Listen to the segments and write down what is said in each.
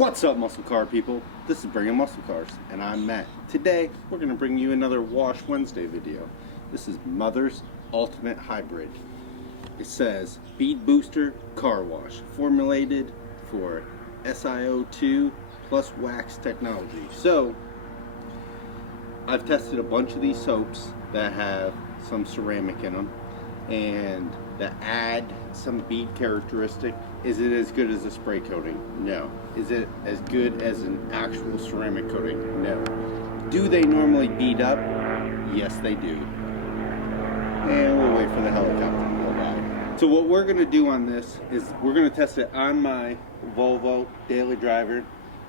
What's up, muscle car people? This is Bringing Muscle Cars, and I'm Matt. Today, we're going to bring you another Wash Wednesday video. This is Mother's Ultimate Hybrid. It says Bead Booster Car Wash, formulated for SiO2 plus wax technology. So, I've tested a bunch of these soaps that have some ceramic in them, and that add some bead characteristic. Is it as good as a spray coating? No. Is it as good as an actual ceramic coating? No. Do they normally bead up? Yes, they do. And we'll wait for the helicopter to go by. So what we're going to do on this is we're going to test it on my Volvo daily driver.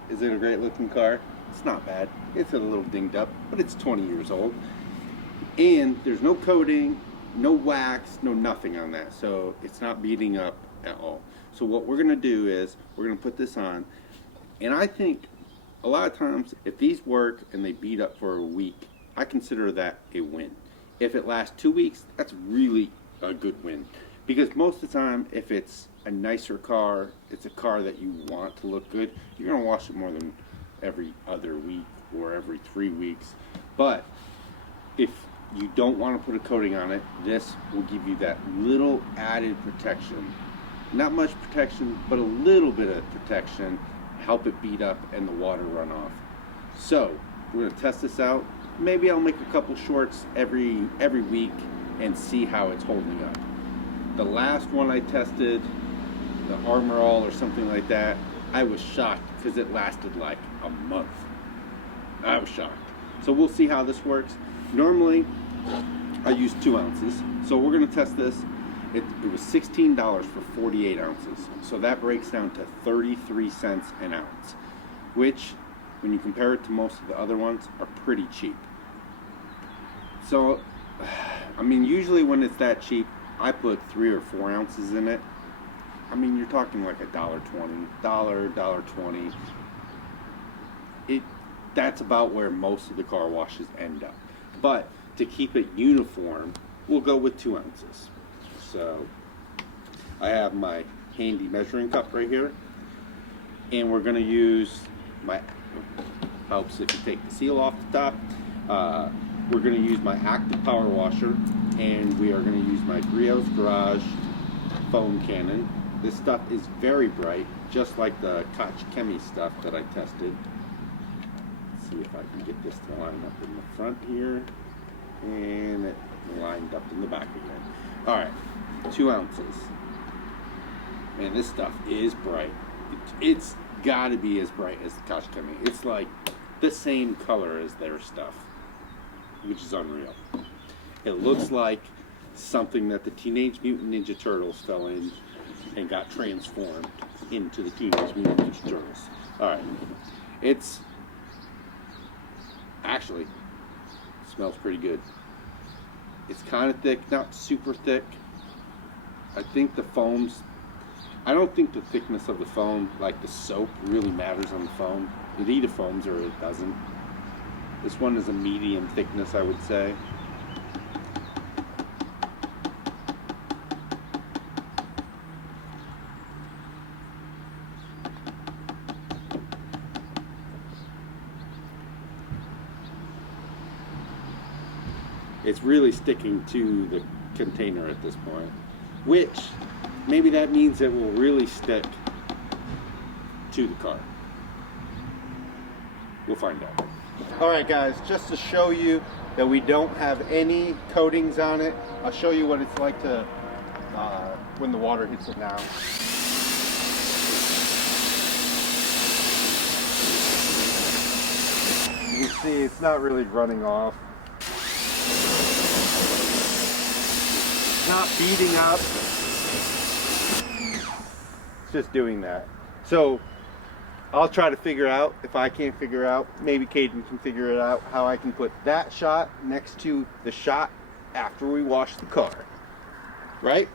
Is it a great looking car? It's not bad. It's a little dinged up, but it's 20 years old. And there's no coating, no wax, no nothing on that. So it's not beading up at all. So what we're going to do is we're going to put this on, and I think a lot of times if these work and they bead up for a week, I consider that a win. If it lasts 2 weeks, that's really a good win, because most of the time if it's a nicer car, it's a car that you want to look good, you're going to wash it more than every other week or every 3 weeks. But if you don't want to put a coating on it, this will give you that little added protection. Not much protection, but a little bit of protection, help it bead up and the water run off. So we're going to test this out. Maybe I'll make a couple shorts every week and see how it's holding up. The last one I tested, the Armor All or something like that, I was shocked because it lasted like a month. I was shocked. So we'll see how this works. Normally I use 2 ounces, so we're going to test this. It was $16 for 48 ounces, so that breaks down to 33 cents an ounce, which, when you compare it to most of the other ones, are pretty cheap. So, I mean, usually when it's that cheap, I put 3 or 4 ounces in it. I mean, you're talking like $1.20, $1.20. That's about where most of the car washes end up. But to keep it uniform, we'll go with 2 ounces. So I have my handy measuring cup right here, and we're going to use my, helps if you take the seal off the top, we're going to use my active power washer, and we are going to use my Griot's Garage foam cannon. This stuff is very bright, just like the Koch Chemie stuff that I tested. Let's see if I can get this to line up in the front here, and it lined up in the back again. All right. 2 ounces. Man, this stuff is bright. It's got to be as bright as the Koch Chemie. It's like the same color as their stuff, which is unreal. It looks like something that the Teenage Mutant Ninja Turtles fell in and got transformed into the Teenage Mutant Ninja Turtles. Alright. It's actually smells pretty good. It's kind of thick, not super thick. I think the foams, I don't think the thickness of the foam, like the soap, really matters on the foam. It either foams or it doesn't. This one is a medium thickness, I would say. It's really sticking to the container at this point, which maybe that means it will really stick to the car. We'll find out. Alright guys, just to show you that we don't have any coatings on it, I'll show you what it's like to when the water hits it now. You can see it's not really running off. Not beating up, it's just doing that. So I'll try to figure out, if I can't figure out, maybe Caden can figure it out, how I can put that shot next to the shot after we wash the car, right?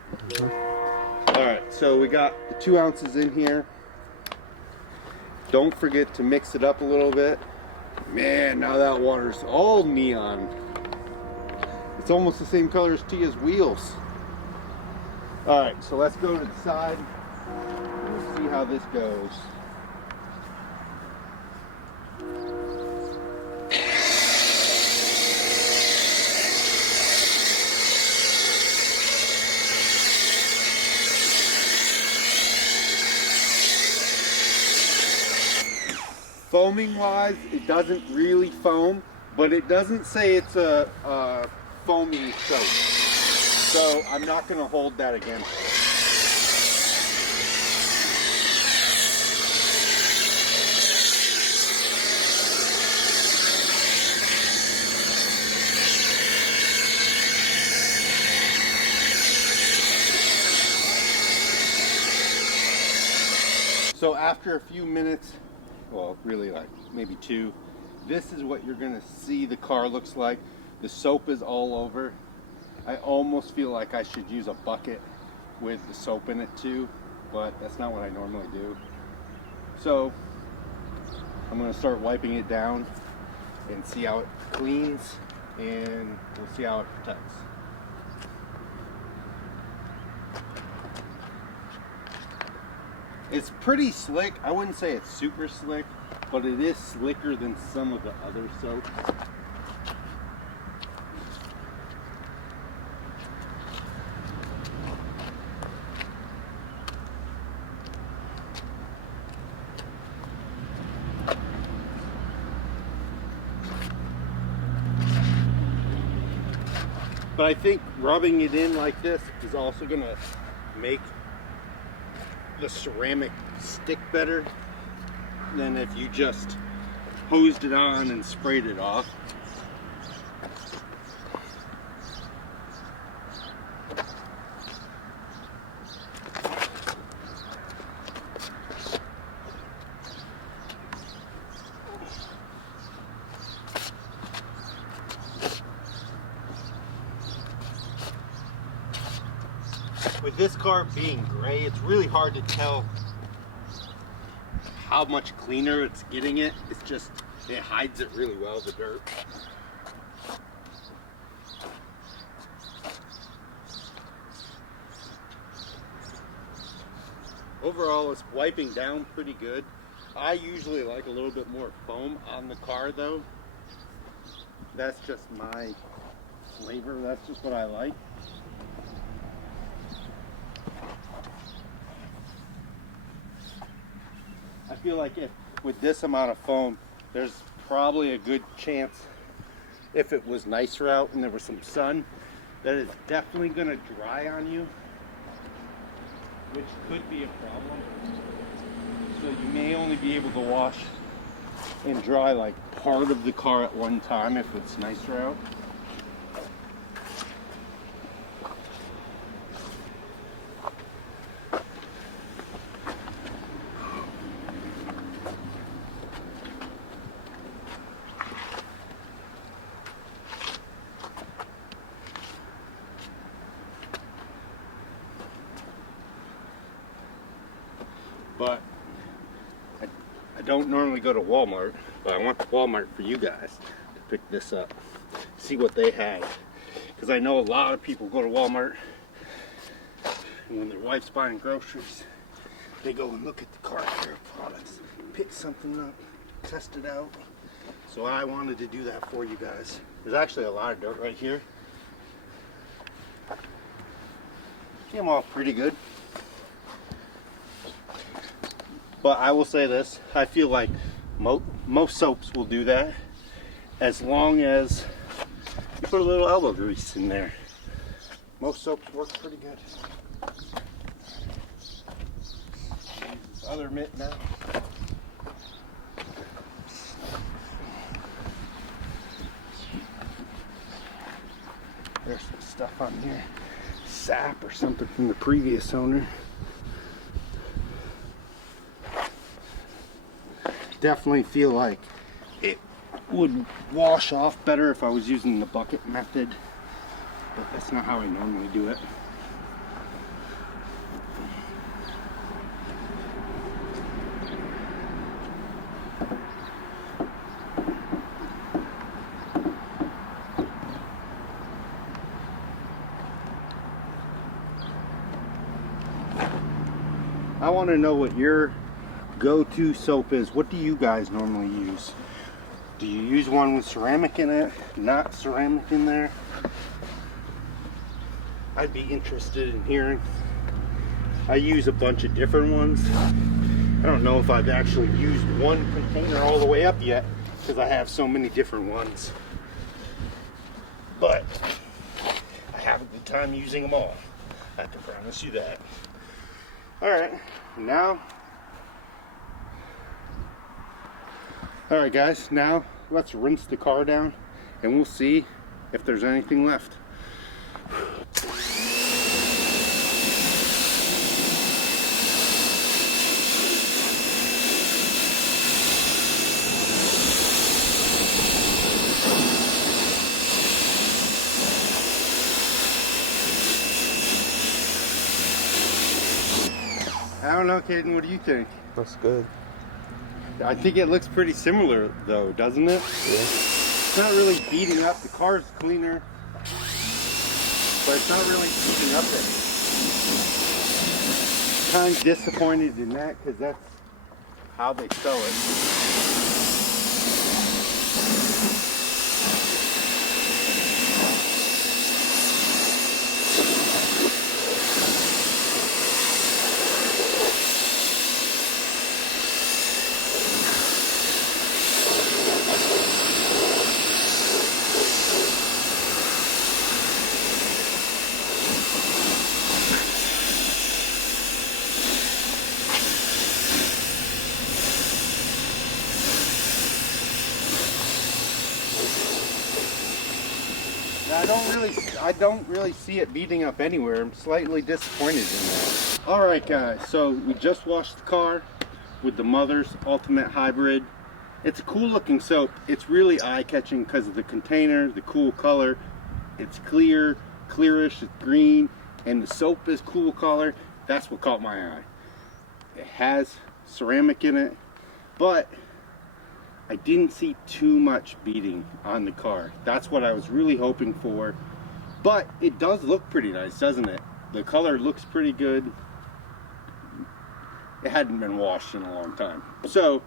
Alright, so we got the 2 ounces in here. Don't forget to mix it up a little bit. Man, now that water's all neon. It's almost the same color as Tia's wheels. Alright, so let's go to the side. We'll see how this goes. Foaming wise, it doesn't really foam, but it doesn't say it's a foaming soap. So I'm not going to hold that against it. So after a few minutes, well, really like maybe 2, this is what you're gonna see the car looks like. The soap is all over. I almost feel like I should use a bucket with the soap in it too, but that's not what I normally do. So I'm gonna start wiping it down and see how it cleans, and we'll see how it protects. It's pretty slick. I wouldn't say it's super slick, but it is slicker than some of the other soaps. But I think rubbing it in like this is also gonna make the ceramic stick better than if you just hosed it on and sprayed it off. With this car being gray, it's really hard to tell how much cleaner it's getting it. It's just, it hides it really well, the dirt. Overall, it's wiping down pretty good. I usually like a little bit more foam on the car though. That's just my flavor, that's just what I like. I feel like if with this amount of foam, there's probably a good chance, if it was nicer out and there was some sun, that it's definitely going to dry on you, which could be a problem. So you may only be able to wash and dry like part of the car at one time if it's nicer out. But I don't normally go to Walmart, but I went to Walmart for you guys to pick this up, see what they had. Because I know a lot of people go to Walmart, and when their wife's buying groceries, they go and look at the car care products, pick something up, test it out. So I wanted to do that for you guys. There's actually a lot of dirt right here. Came off pretty good. But I will say this, I feel like most soaps will do that as long as you put a little elbow grease in there. Most soaps work pretty good. Use this other mitt now. There's some stuff on here, sap or something from the previous owner. Definitely feel like it would wash off better if I was using the bucket method, but that's not how I normally do it. I want to know what your go-to soap is. What do you guys normally use? Do you use one with ceramic in it, not ceramic in there? I'd be interested in hearing. I use a bunch of different ones. don't know if I've actually used one container all the way up yet because I have so many different ones. But I have a good time using them all. I can promise you that. Alright, now. Alright guys, now let's rinse the car down and we'll see if there's anything left. I don't know, Caden, what do you think? Looks good. I think it looks pretty similar though, doesn't it? Yeah. It's not really beating up. The car's cleaner, but it's not really beating up it. Kind of disappointed in that because that's how they sell it. I don't really see it beating up anywhere. I'm slightly disappointed in that. Alright guys, so we just washed the car with the Mother's Ultimate Hybrid. It's a cool looking soap. It's really eye-catching because of the container, the cool color. It's clear, clearish, it's green, and the soap is cool color. That's what caught my eye. It has ceramic in it, but I didn't see too much beating on the car. That's what I was really hoping for. But it does look pretty nice, doesn't it? The color looks pretty good. It hadn't been washed in a long time. So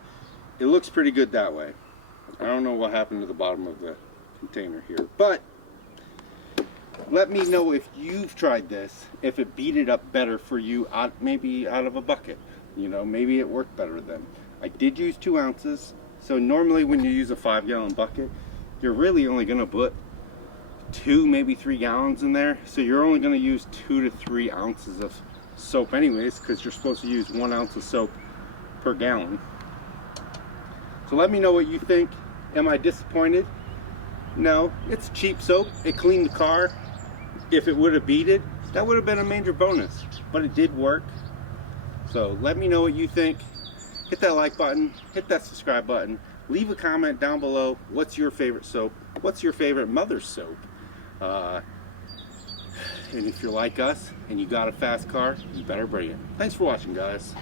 it looks pretty good that way. I don't know what happened to the bottom of the container here. But let me know if you've tried this, if it beat it up better for you, maybe out of a bucket. You know, maybe it worked better then. I did use 2 ounces. So normally when you use a 5-gallon bucket, you're really only going to put 2, maybe 3 gallons in there. So you're only going to use 2 to 3 ounces of soap anyways, because you're supposed to use 1 ounce of soap per gallon. So let me know what you think. Am I disappointed? No, it's cheap soap. It cleaned the car. If it would have beat it, that would have been a major bonus, but it did work. So let me know what you think. Hit that like button, hit that subscribe button, leave a comment down below. What's your favorite soap? What's your favorite Mother's soap? And if you're like us and you got a fast car, you better bring it. Thanks for watching, guys.